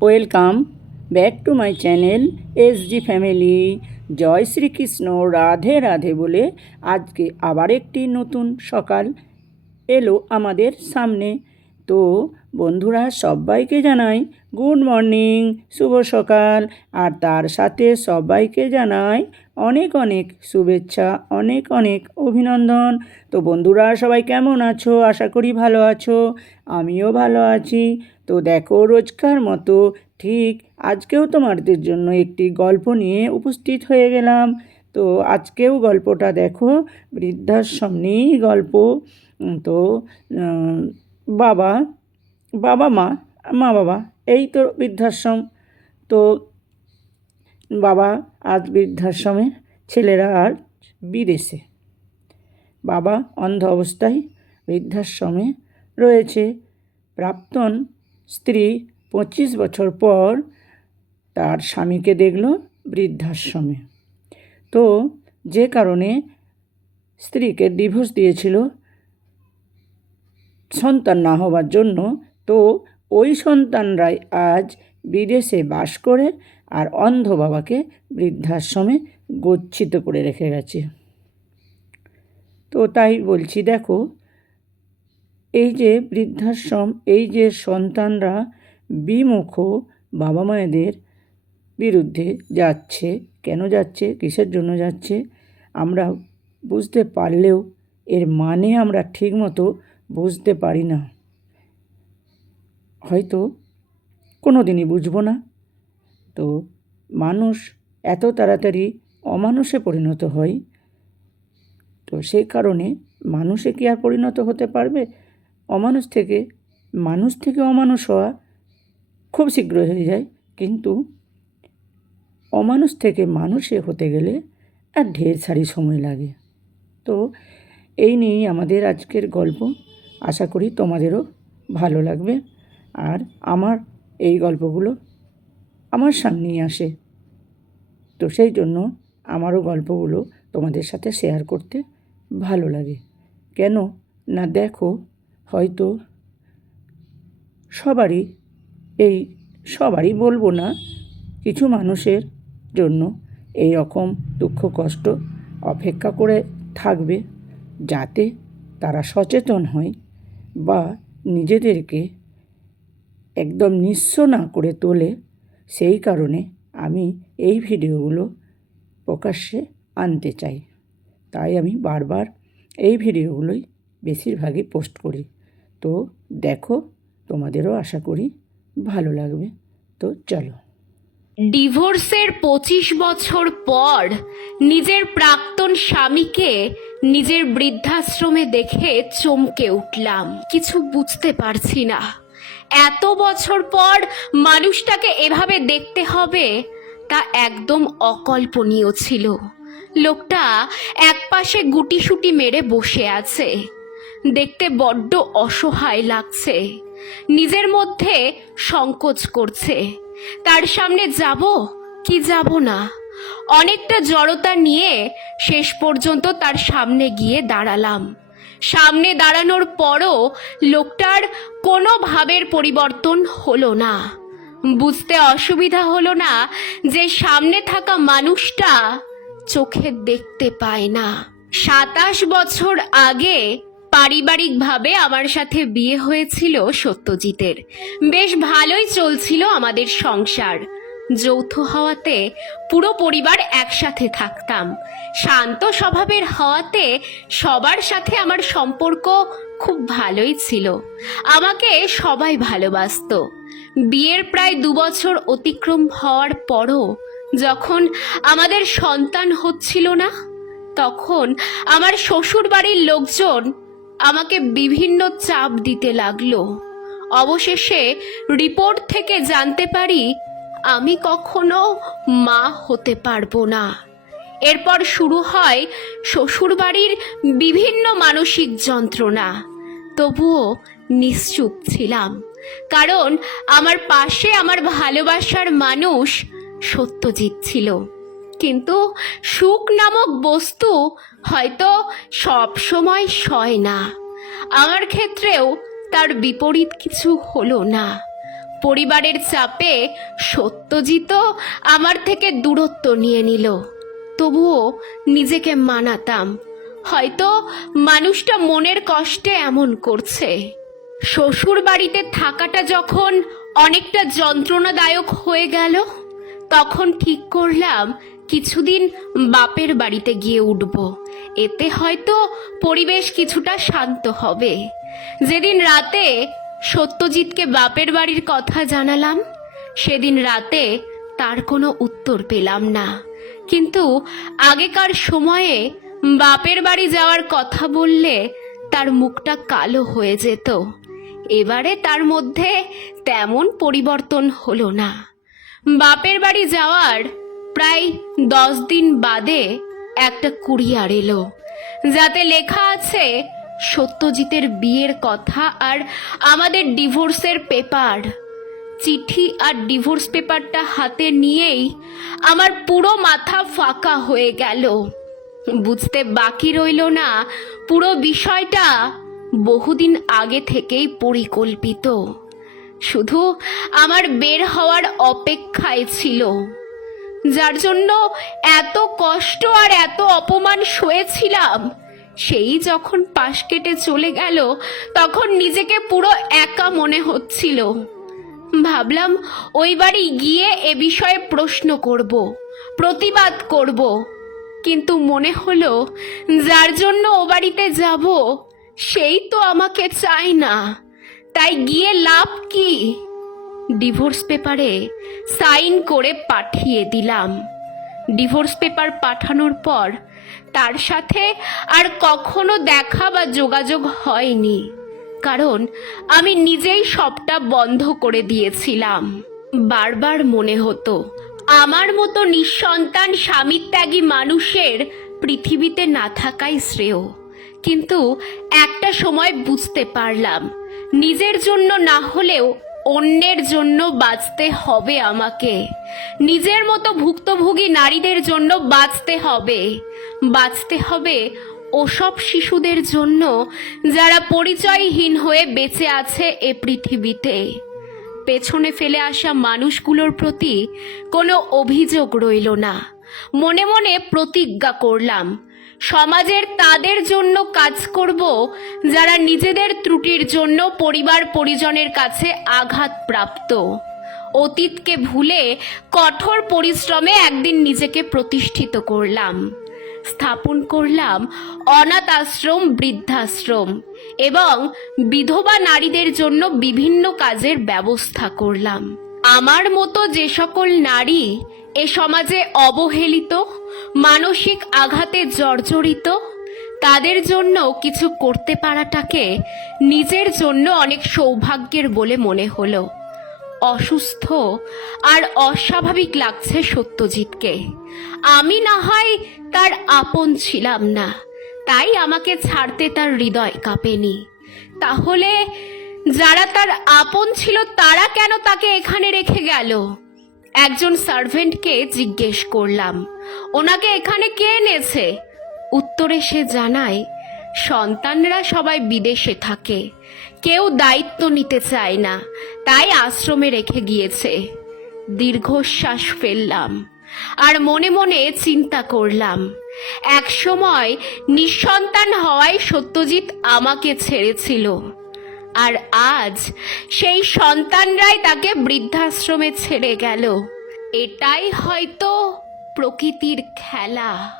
Welcome back to my channel S G family. জয় শ্রীকৃষ্ণ, রাধে রাধে বলে আজকে আবার একটি নতুন সকাল এলো আমাদের সামনে। তো বন্ধুরা, সবাইকে জানাই গুড মর্নিং, শুভ সকাল। আর তার সাথে সবাইকে জানাই অনেক অনেক শুভেচ্ছা, অনেক অনেক অভিনন্দন। তো বন্ধুরা, সবাই কেমন আছো? আশা করি ভালো আছো, আমিও ভালো আছি। তো দেখো, রোজকার মতো ঠিক আজকেও তোমাদের জন্য একটি গল্প নিয়ে উপস্থিত হয়ে গেলাম। তো আজকেও গল্পটা দেখো বৃদ্ধাশ্রম নিয়েই গল্প তো বাবা বাবা মা মা বাবা, এই তো বৃদ্ধাশ্রম। তো বাবা আজ বৃদ্ধাশ্রমে, ছেলেরা আর বিদেশে। বাবা অন্ধ অবস্থায় বৃদ্ধাশ্রমে রয়েছে। প্রাক্তন স্ত্রী পঁচিশ বছর পর তার স্বামীকে দেখল বৃদ্ধাশ্রমে। তো যে কারণে স্ত্রীকে ডিভোর্স দিয়েছিল, সন্তান না হওয়ার জন্য। তো ওই সন্তানরাই আজ বিদেশে বাস করে আর অন্ধ বাবাকে বৃদ্ধাশ্রমে গচ্ছিত করে রেখে গেছে। তো তাই বলছি, দেখো, এই যে বৃদ্ধাশ্রম, এই যে সন্তানরা বিমুখ বাবা মায়েদের বিরুদ্ধে যাচ্ছে, কেন যাচ্ছে, কিসের জন্য যাচ্ছে, আমরা বুঝতে পারলেও এর মানে আমরা ঠিকমতো বুঝতে পারি না। হয়তো কোনো দিনই বুঝব না। তো মানুষ এত তাড়াতাড়ি অমানুষে পরিণত হয়। তো সেই কারণে মানুষে কি আর পরিণত হতে পারবে? অমানুষ থেকে, মানুষ থেকে অমানুষ হওয়া খুব শীঘ্রই হয়ে যায়। কিন্তু অমানুষ থেকে মানুষে হতে গেলে আর ঢের সারি সময় লাগে। তো এই নিয়েই আমাদের আজকের গল্প। আশা করি তোমাদেরও ভালো লাগবে। আর আমার এই গল্পগুলো আমার সামনেই আসে। তো সেই জন্য আমারও গল্পগুলো তোমাদের সাথে শেয়ার করতে ভালো লাগে। কেন? না দেখো, হয়তো সবারই, এই সবারই বলব না, কিছু মানুষের জন্য এই রকম দুঃখ কষ্ট অপেক্ষা করে থাকবে যাতে তারা সচেতন হয় বা নিজেদেরকে একদম নিঃস্ব না করে তোলে সেই কারণে আমি এই ভিডিওগুলো প্রকাশ্যে আনতে চাই। তাই আমি বারবার এই ভিডিওগুলোই বেশিরভাগই পোস্ট করি। তো দেখো, তোমাদেরও আশা করি ভালো লাগবে। তো চলো। ডিভোর্সের পঁচিশ বছর পর নিজের প্রাক্তন স্বামীকে নিজের বৃদ্ধাশ্রমে দেখে চমকে উঠলাম। কিছু বুঝতে পারছি না। এত বছর পর মানুষটাকে এভাবে দেখতে হবে, তা একদম অকল্পনীয় ছিল। লোকটা একপাশে গুটিসুটি মেরে বসে আছে। দেখতে বড্ড অসহায় লাগছে। নিজের মধ্যে সংকোচ করছে। তার সামনে যাব কি যাব না? অনেকটা জড়তা নিয়ে শেষ পর্যন্ত তার সামনে গিয়ে দাঁড়ালাম। সামনে দাঁড়ানোর পরও লোকটার কোনো ভাবের পরিবর্তন হলো না। বুঝতে অসুবিধা হলো না যে সামনে থাকা মানুষটা চোখে দেখতে পায় না। সাতাশ বছর আগে পারিবারিকভাবে আমার সাথে বিয়ে হয়েছিল সত্যজিতের। বেশ ভালোই চলছিল আমাদের সংসার। যৌথ হওয়াতে পুরো পরিবার একসাথে থাকতাম। শান্ত স্বভাবের হওয়াতে সবার সাথে আমার সম্পর্ক খুব ভালোই ছিল। আমাকে সবাই ভালোবাসতো। বিয়ের প্রায় দু বছর অতিক্রম হওয়ার পরও যখন আমাদের সন্তান হচ্ছিল না, তখন আমার শ্বশুর বাড়ির লোকজন আমাকে বিভিন্ন চাপ দিতে লাগল। অবশেষে রিপোর্ট থেকে জানতে পারি আমি কখনো মা হতে পারব না। এরপর শুরু হয় শ্বশুর বাড়ির বিভিন্ন মানসিক যন্ত্রণা। তবুও নিশ্চুপ ছিলাম, কারণ আমার পাশে আমার ভালোবাসার মানুষ সত্যজিৎ ছিল। কিন্তু সুখ নামক বস্তু হয়তো সব সময় সয় না। আমার ক্ষেত্রেও তার বিপরীত কিছু হলো না। পরিবারের চাপে সত্যজিৎ আমার থেকে দূরত্ব নিয়ে নিল। তবুও নিজেকে মানাতাম। হয়তো মানুষটা মনের কষ্টে এমন করছে। শ্বশুর বাড়িতে থাকাটা যখন অনেকটা যন্ত্রণাদায়ক হয়ে গেল, তখন ঠিক করলাম কিছুদিন বাপের বাড়িতে গিয়ে উঠব। এতে হয়তো পরিবেশ কিছুটা শান্ত হবে। যেদিন রাতে সত্যজিৎকে বাপের বাড়ির কথা জানালাম, সেদিন রাতে তার কোনো উত্তর পেলাম না। কিন্তু আগেকার সময়ে বাপের বাড়ি যাওয়ার কথা বললে তার মুখটা কালো হয়ে যেত। এবারে তার মধ্যে তেমন পরিবর্তন হলো না। বাপের বাড়ি যাওয়ার প্রায় দশ দিন বাদে একটা কুরিয়ার এলো, যাতে লেখা আছে সত্যজিতের বিয়ের কথা আর আমাদের ডিভোর্সের পেপার। চিঠি আর ডিভোর্স পেপারটা হাতে নিয়েই আমার পুরো মাথা ফাঁকা হয়ে গেল। বুঝতে বাকি রইল না, পুরো বিষয়টা বহুদিন আগে থেকেই পরিকল্পিত। শুধু আমার বের হওয়ার অপেক্ষায় ছিল। যার জন্য এত কষ্ট আর এত অপমান সয়েছিলাম। সেই যখন পাশ কেটে চলে গেল, তখন নিজেকে পুরো একা মনে হচ্ছিল। ভাবলাম, ওই বাড়ি গিয়ে এ বিষয়ে প্রশ্ন করব, প্রতিবাদ করব। কিন্তু মনে হলো, যার জন্য ও বাড়িতে যাব, সেই তো আমাকে চায় না। তাই গিয়ে লাভ কি? ডিভোর্স পেপারে সাইন করে পাঠিয়ে দিলাম। ডিভোর্স পেপার পাঠানোর পর তার সাথে আর কখনো দেখা বা যোগাযোগ হয়নি। কারণ আমি নিজেই সবটা বন্ধ করে দিয়েছিলাম। বারবার মনে হতো, আমার মতো নিঃসন্তান স্বামীত্যাগী মানুষের পৃথিবীতে না থাকাই শ্রেয়। কিন্তু একটা সময় বুঝতে পারলাম, নিজের জন্য না হলেও অন্যের জন্য বাঁচতে হবে আমাকে। নিজের মতো ভুক্তভোগী নারীদের জন্য বাঁচতে হবে। বাঁচতে হবে ওসব শিশুদের জন্য যারা পরিচয়হীন হয়ে বেঁচে আছে এ পৃথিবীতে। পেছনে ফেলে আসা মানুষগুলোর প্রতি কোনো অভিযোগ রইল না। মনে মনে প্রতিজ্ঞা করলাম, সমাজের তাদের জন্য কাজ করব, যারা নিজেদের ত্রুটির জন্য পরিবার পরিজনের কাছে আঘাতপ্রাপ্ত। অতীতকে ভুলে কঠোর পরিশ্রমে একদিন নিজেকে প্রতিষ্ঠিত করলাম। স্থাপন করলাম অনাথ আশ্রম বৃদ্ধাশ্রম এবং বিধবা নারীদের জন্য বিভিন্ন কাজের ব্যবস্থা করলাম। আমার মতো যে সকল নারী এ সমাজে অবহেলিত, মানসিক আঘাতে জর্জরিত, তাদের জন্য কিছু করতে পারাটাকে নিজের জন্য অনেক সৌভাগ্যের বলে মনে হলো। অসুস্থ আর অস্বাভাবিক লাগছে সত্যজিৎকে। আমি না হয় তার আপন ছিলাম না, তাই আমাকে ছাড়তে তার হৃদয় কাঁপেনি। তাহলে যারা তার আপন ছিল তারা কেন তাকে এখানে রেখে গেল? একজন সার্ভেন্টকে জিজ্ঞেস করলাম, ওনাকে এখানে কে এনেছে? উত্তরে সে জানায় সন্তানরা সবাই বিদেশে থাকে। কেউ দায়িত্ব নিতে চায় না, তাই আশ্রমে রেখে গিয়েছে। দীর্ঘশ্বাস ফেললাম আর মনে মনে চিন্তা করলাম, এক সময় নিঃসন্তান হওয়ায় সত্যজিৎ আমাকে ছেড়েছিল আর আজ সেই সন্তানরাই তাকে বৃদ্ধাশ্রমে ছেড়ে গেল। এটাই হয়তো প্রকৃতির খেলা।